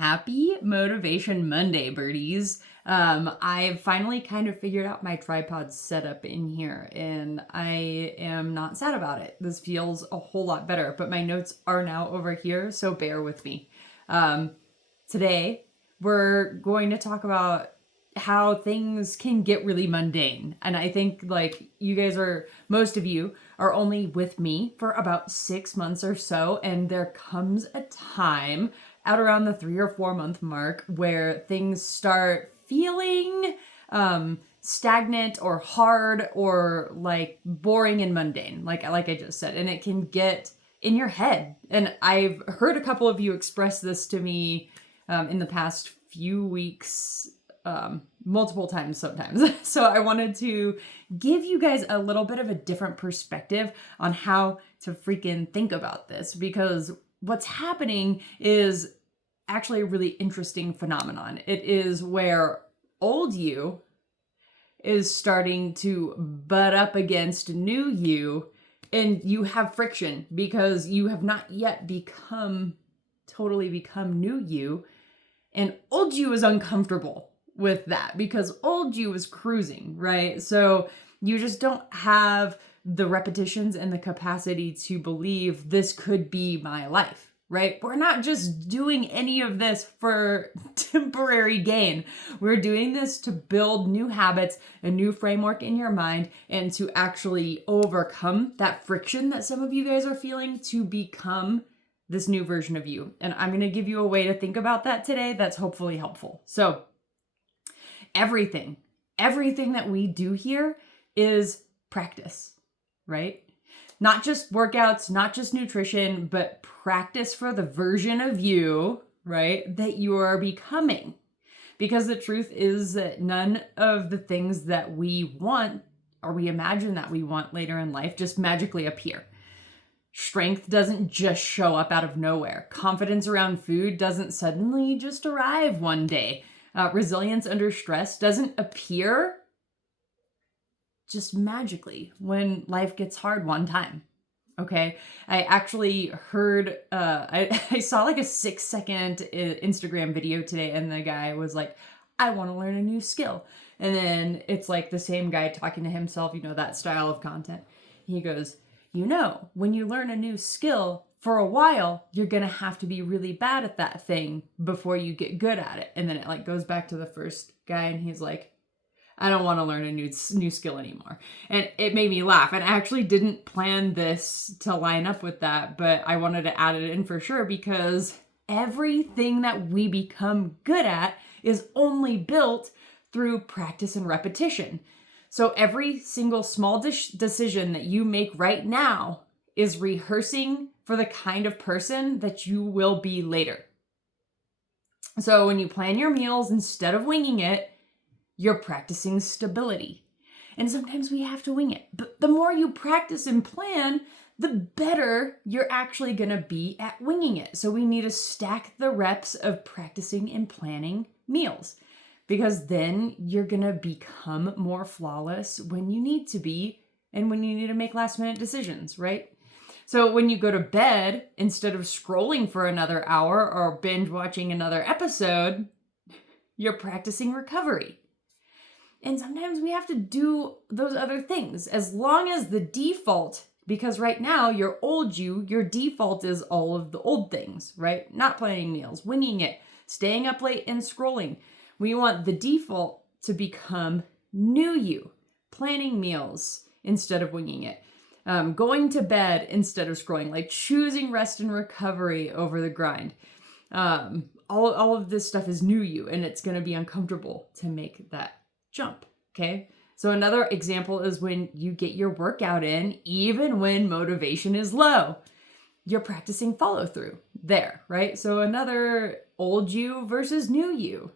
Happy Motivation Monday, birdies. I've finally kind of figured out my tripod setup in here, and I am not sad about it. This feels a whole lot better, but my notes are now over here, so bear with me. Today, we're going to talk about how things can get really mundane. And I think most of you are only with me for about 6 months or so. And there comes a time out around the 3 or 4 month mark where things start feeling stagnant or hard or like boring and mundane, like I just said, and it can get in your head. And I've heard a couple of you express this to me in the past few weeks, multiple times sometimes. So I wanted to give you guys a little bit of a different perspective on how to freaking think about this, because what's happening is actually a really interesting phenomenon. It is where old you is starting to butt up against new you, and you have friction because you have not yet totally become new you, and old you is uncomfortable with that because old you is cruising, right? So you just don't have the repetitions and the capacity to believe this could be my life, right? We're not just doing any of this for temporary gain. We're doing this to build new habits, a new framework in your mind, and to actually overcome that friction that some of you guys are feeling to become this new version of you. And I'm going to give you a way to think about that today that's hopefully helpful. So everything that we do here is practice, right? Not just workouts, not just nutrition, but practice for the version of you, right, that you are becoming. Because the truth is that none of the things that we want or we imagine that we want later in life just magically appear. Strength doesn't just show up out of nowhere. Confidence around food doesn't suddenly just arrive one day. Resilience under stress doesn't appear just magically when life gets hard one time. Okay, I actually heard, I saw like a 6-second Instagram video today, and the guy was like, I want to learn a new skill. And then it's like the same guy talking to himself, that style of content. He goes, when you learn a new skill, for a while, you're going to have to be really bad at that thing before you get good at it. And then it like goes back to the first guy, and he's like, I don't want to learn a new skill anymore. And it made me laugh. And I actually didn't plan this to line up with that, but I wanted to add it in for sure, because everything that we become good at is only built through practice and repetition. So every single small decision that you make right now is rehearsing for the kind of person that you will be later. So when you plan your meals instead of winging it, you're practicing stability. And sometimes we have to wing it. But the more you practice and plan, the better you're actually going to be at winging it. So we need to stack the reps of practicing and planning meals, because then you're going to become more flawless when you need to be and when you need to make last minute decisions, right? So when you go to bed, instead of scrolling for another hour or binge watching another episode, you're practicing recovery. And sometimes we have to do those other things, as long as the default, because right now your default is all of the old things, right? Not planning meals, winging it, staying up late and scrolling. We want the default to become new you, planning meals instead of winging it, going to bed instead of scrolling, like choosing rest and recovery over the grind. All of this stuff is new you, and it's going to be uncomfortable to make that jump. Okay. So another example is when you get your workout in, even when motivation is low, you're practicing follow through there, right? So another old you versus new you.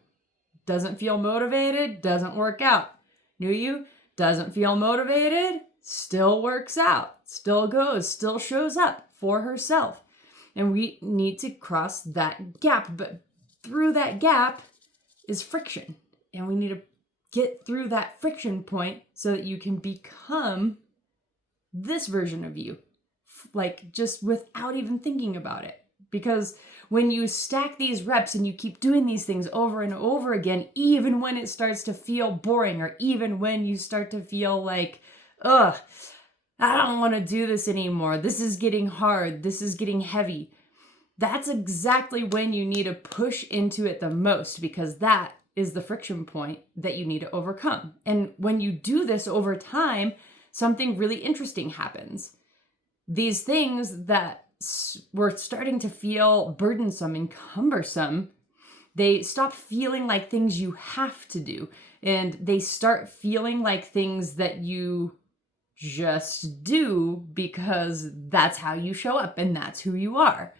Doesn't feel motivated, doesn't work out. New you doesn't feel motivated, still works out, still goes, still shows up for herself. And we need to cross that gap, but through that gap is friction. And we need to get through that friction point so that you can become this version of you, like just without even thinking about it. Because when you stack these reps and you keep doing these things over and over again, even when it starts to feel boring, or even when you start to feel like, ugh, I don't want to do this anymore. This is getting hard. This is getting heavy. That's exactly when you need to push into it the most, because that is the friction point that you need to overcome. And when you do this over time, something really interesting happens. These things that were starting to feel burdensome and cumbersome, they stop feeling like things you have to do, and they start feeling like things that you just do because that's how you show up and that's who you are.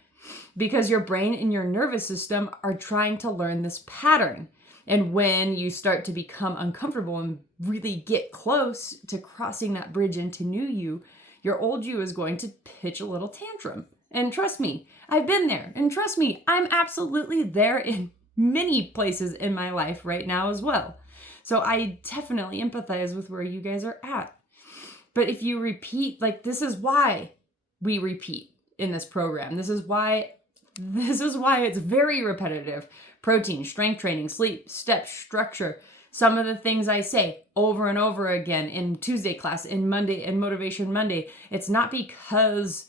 Because your brain and your nervous system are trying to learn this pattern. And when you start to become uncomfortable and really get close to crossing that bridge into new you, your old you is going to pitch a little tantrum. And trust me, I've been there. And trust me, I'm absolutely there in many places in my life right now as well. So I definitely empathize with where you guys are at. But if you repeat, like, this is why we repeat in this program. This is why it's very repetitive. Protein, strength training, sleep, steps, structure. Some of the things I say over and over again in Tuesday class, in Monday, in Motivation Monday, it's not because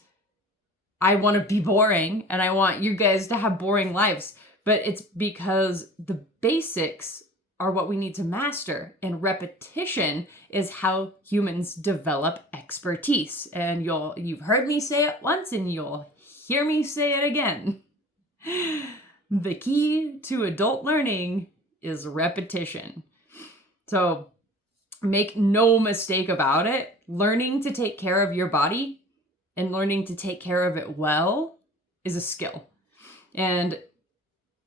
I want to be boring and I want you guys to have boring lives, but it's because the basics are what we need to master. And repetition is how humans develop expertise. And you've heard me say it once and you'll hear me say it again. The key to adult learning is repetition. So make no mistake about it. Learning to take care of your body and learning to take care of it well is a skill. And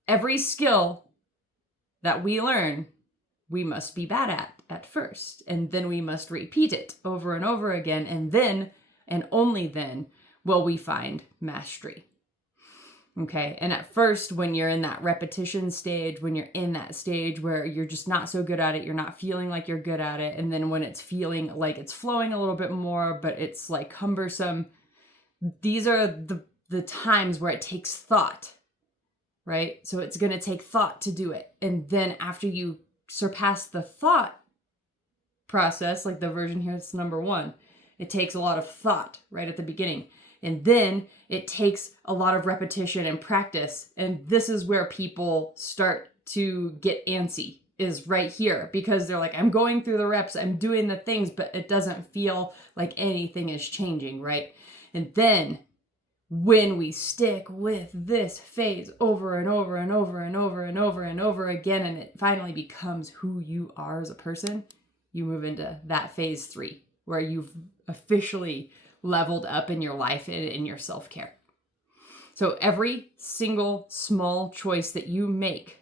every skill that we learn, we must be bad at first. And then we must repeat it over and over again. And then, and only then, will we find mastery. Okay. And at first, when you're in that repetition stage, when you're in that stage where you're just not so good at it, you're not feeling like you're good at it. And then when it's feeling like it's flowing a little bit more, but it's like cumbersome, these are the times where it takes thought, right? So it's going to take thought to do it. And then after you surpass the thought process, like the version here, it's number 1, it takes a lot of thought right at the beginning. And then it takes a lot of repetition and practice. And this is where people start to get antsy, is right here, because they're like, I'm going through the reps, I'm doing the things, but it doesn't feel like anything is changing, right? And then when we stick with this phase over and over and over and over and over and over again, and it finally becomes who you are as a person, you move into that phase 3, where you've officially leveled up in your life and in your self-care. So every single small choice that you make,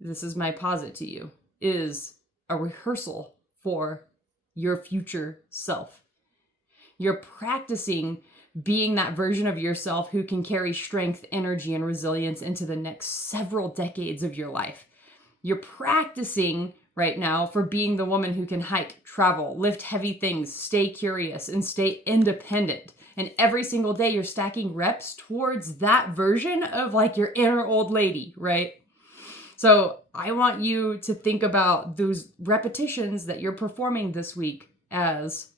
this is my posit to you, is a rehearsal for your future self. You're practicing being that version of yourself who can carry strength, energy, and resilience into the next several decades of your life. You're practicing right now for being the woman who can hike, travel, lift heavy things, stay curious, and stay independent. And every single day you're stacking reps towards that version of like your inner old lady, right? So I want you to think about those repetitions that you're performing this week as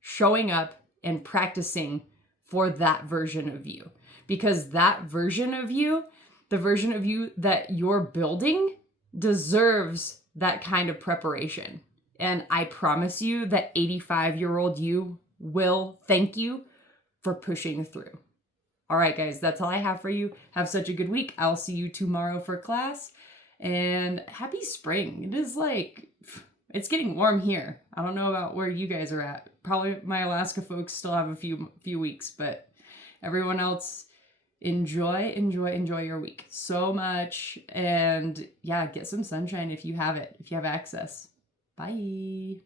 showing up and practicing for that version of you. Because that version of you, the version of you that you're building, deserves that kind of preparation. And I promise you that 85-year-old you will thank you for pushing through. All right, guys, that's all I have for you. Have such a good week. I'll see you tomorrow for class. And happy spring. It is like, it's getting warm here. I don't know about where you guys are at. Probably my Alaska folks still have a few weeks, but everyone else, enjoy your week so much. And yeah, get some sunshine if you have it, if you have access. Bye.